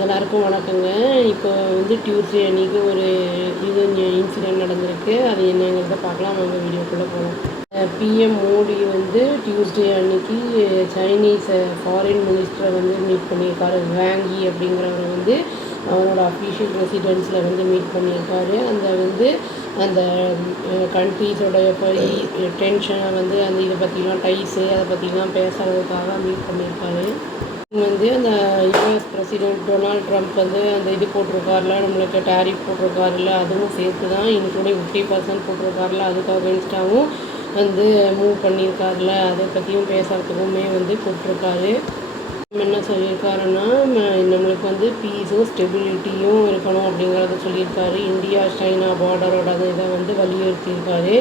எல்லாருக்கும் வணக்கங்க. இப்போ டியூஸ்டே அன்னைக்கு ஒரு இன்சிடென்ட் நடந்திருக்கு. அது என்னங்கிறத பார்க்கலாம். வாங்க வீடியோக்குள்ளே போகலாம். பிஎம் மோடி டியூஸ்டே அன்னைக்கு சைனீஸ் ஃபாரின் மினிஸ்டரை மீட் பண்ணியிருக்காரு. வேங்கி அப்படிங்கிறவரை அவரோட அஃபீஷியல் ரெசிடென்ஸில் மீட் பண்ணியிருக்காரு. அந்த கண்ட்ரீஸோடைய டென்ஷனை அந்த இதை பற்றிலாம் டைஸு அதை பற்றிலாம் பேசுகிறதுக்காக மீட் பண்ணியிருக்காரு. அந்த யுஎஸ் பிரசிடென்ட் டொனால்ட் ட்ரம்ப் அந்த இது போட்டிருக்காருல, நம்மளுக்கு டேரிஃப் போட்டிருக்காருல்ல, அதுவும் சேர்த்து தான் இன்க்ளூடிங் 50% போட்டிருக்காருல, அதுக்கு அகென்ஸ்டாகவும் மூவ் பண்ணியிருக்காருல, அதை பற்றியும் பேசுகிறதுக்குமே கூப்பிட்ருக்காரு. என்ன சொல்லியிருக்காருன்னா, நம்மளுக்கு பீஸும் ஸ்டெபிலிட்டியும் இருக்கணும் அப்படிங்கிறத சொல்லியிருக்காரு. இந்தியா சைனா பார்டரோட இதை வலியுறுத்தியிருக்காரு.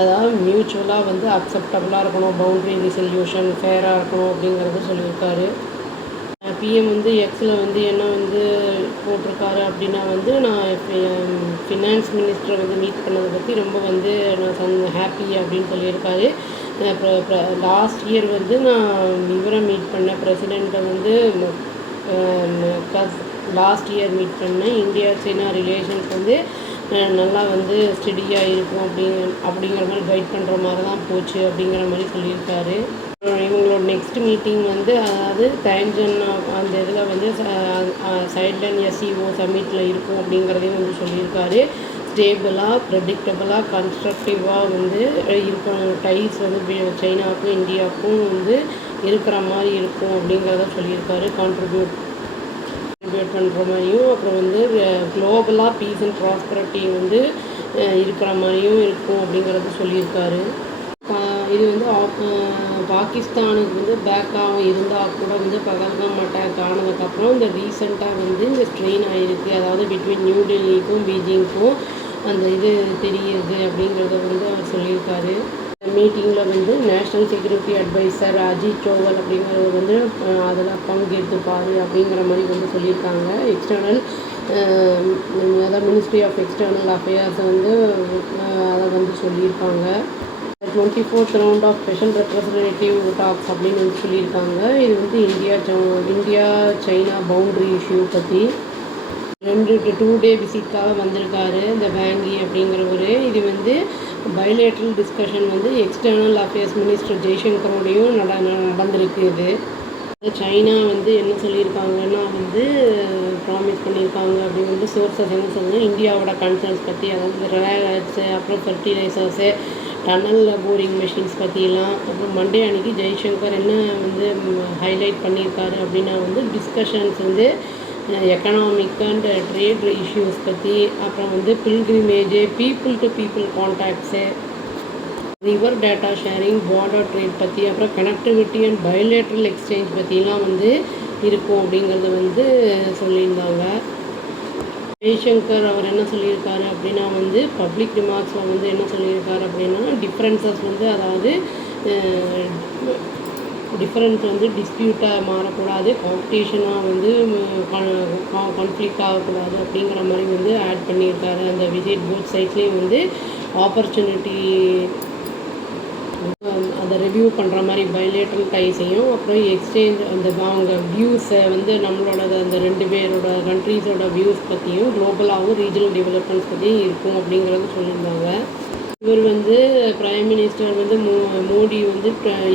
அதாவது மியூச்சுவலாக அக்செப்டபுளாக இருக்கணும், பவுண்ட்ரி ரிசல்யூஷன் ஃபேராக இருக்கணும் அப்படிங்கிறத சொல்லியிருக்காரு. பிஎம் எக்ஸில் என்ன போட்டிருக்காரு அப்படின்னா நான் ஃபினான்ஸ் மினிஸ்டரை மீட் பண்ணதை பற்றி ரொம்ப நான் ஹாப்பி அப்படின்னு சொல்லியிருக்காரு. லாஸ்ட் இயர் நான் இவரை மீட் பண்ணேன், பிரசிடெண்ட்டை லாஸ்ட் இயர் மீட் பண்ணேன். இந்தியா சைனா ரிலேஷன்ஸ் நல்லா ஸ்டெடியாக இருக்கும் அப்படிங்கிற மாதிரி கைட் பண்ணுற மாதிரி தான் போச்சு அப்படிங்கிற மாதிரி சொல்லியிருக்காரு. இவங்களோட நெக்ஸ்ட் மீட்டிங் அதாவது டைம்ஜன் அந்த இதில் சைட்லைன் எஸ்இஓ சம்மிட்டில் இருக்கும் அப்படிங்கிறதையும் சொல்லியிருக்காரு. ஸ்டேபிளாக ப்ரெடிக்டபுளாக கன்ஸ்ட்ரக்டிவாக இருக்கணும், டைஸ் சைனாவுக்கும் இந்தியாவுக்கும் இருக்கிற மாதிரி இருக்கும் அப்படிங்கிறத சொல்லியிருக்காரு. கான்ட்ரிபியூட் பண்ணுற மாதிரியும், அப்புறம் குளோபலாக பீஸ் அண்ட் ப்ராஸ்பரிட்டி இருக்கிற மாதிரியும் இருக்கும் அப்படிங்கிறத சொல்லியிருக்காரு. இது பாகிஸ்தானுக்கு பேக்காக இருந்தால் கூட பகல்காம் அட்டாக் ஆனதுக்கப்புறம் இந்த ரீசெண்டாக இந்த ஸ்ட்ரெயின் ஆகிருக்கு. அதாவது பிட்வீன் நியூ டெல்லிக்கும் பீஜிங்க்கும் அந்த இது தெரியுது அப்படிங்கிறத அவர் சொல்லியிருக்காரு. மீட்டிங்கில் national security adviser Ajit Doval அப்படிங்கிறவர் அதில் பங்கெடுத்துப்பார் அப்படிங்கிற மாதிரி சொல்லியிருக்காங்க. எக்ஸ்டர்னல் அதாவது மினிஸ்ட்ரி ஆஃப் எக்ஸ்டர்னல் அஃபேர்ஸ் அதை சொல்லியிருக்காங்க. 24th round of special representative talks அப்படின்னு சொல்லியிருக்காங்க. இது இந்தியா சைனா பவுண்ட்ரி இஷ்யூ பற்றி 2 டே விசிட்காக வந்திருக்காரு இந்த வேங்கி அப்படிங்கிறவர். இது bilateral discussion external affairs minister ஜெய்சங்கரோடையும் நடந்திருக்கு. இது சைனா என்ன சொல்லியிருக்காங்கன்னா ப்ராமிஸ் பண்ணியிருக்காங்க அப்படி சோர்ஸஸ் என்ன சொல்லுங்கள், இந்தியாவோட கன்சர்ன்ஸ் பற்றி, அதாவது ரேர் எர்த்ஸு, அப்புறம் ஃபெர்டிலைசர்ஸு, டனல் போரிங் மெஷின்ஸ் பற்றிலாம். அப்புறம் மண்டே அன்றைக்கி ஜெய்சங்கர் என்ன ஹைலைட் பண்ணியிருக்காரு அப்படின்னா discussions economic and trade issues பற்றி, அப்புறம் pilgrimage, people to people contacts, river data sharing, border trade பற்றி, அப்புறம் கனெக்டிவிட்டி அண்ட் பைலேட்ரல் எக்ஸ்சேஞ்ச் பற்றிலாம் இருக்கும் அப்படிங்கிறது சொல்லியிருந்தாங்க. ஜெய்சங்கர் அவர் என்ன சொல்லியிருக்காரு அப்படின்னா பப்ளிக் ரிமார்க்ஸில் என்ன சொல்லியிருக்காரு அப்படின்னா டிஃப்ரென்சஸ் அதாவது டிஃப்ரென்ஸ் டிஸ்பியூட்டாக மாறக்கூடாது, காம்படிஷனாக கான்ஃப்ளிக்ட் ஆகக்கூடாது அப்படிங்கிற மாதிரி ஆட் பண்ணியிருக்காரு. அந்த விசிட் போத் சைட்லேயும் ஆப்பர்ச்சுனிட்டி அதை ரிவ்யூ பண்ணுற மாதிரி பைலேட்ரல் டைஸையும், அப்புறம் எக்ஸ்சேஞ்ச் அவங்க வியூஸை நம்மளோட அந்த 2 பேரோட கண்ட்ரீஸோட வியூஸ் பற்றியும், குளோபலாகவும் ரீஜனல் டெவலப்மெண்ட்ஸ் பற்றியும் இருக்கும் அப்படிங்கிறது சொல்லியிருந்தாங்க. இவர் பிரைம் மினிஸ்டர் மோடி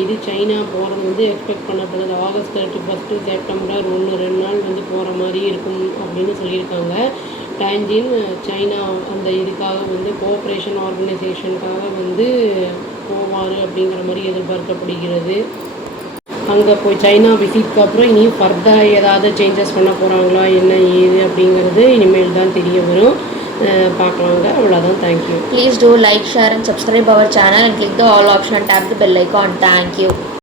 இது சைனா போகிறது எக்ஸ்பெக்ட் பண்ணப்படுது. ஆகஸ்ட் 31 செப்டம்பர் 1-2 நாள் போகிற மாதிரி இருக்கும் அப்படின்னு சொல்லியிருக்காங்க. டான்ஜின் சைனா அந்த இதுக்காக கோஆப்ரேஷன் ஆர்கனைசேஷனுக்காக போவார் அப்படிங்கிற மாதிரி எதிர்பார்க்கப்படுகிறது. அங்கே போய் சைனா விசிட்க்கு அப்புறம் இனி ஃபர்தராக ஏதாவது சேஞ்சஸ் பண்ண போகிறாங்களா என்ன ஏது அப்படிங்கிறது இனிமேல் தான் தெரிய வரும். பார்க்கலாங்க. அவ்வளோதான். Thank you. Please do like, share and subscribe our channel and click the all option and tap the bell icon. Thank you.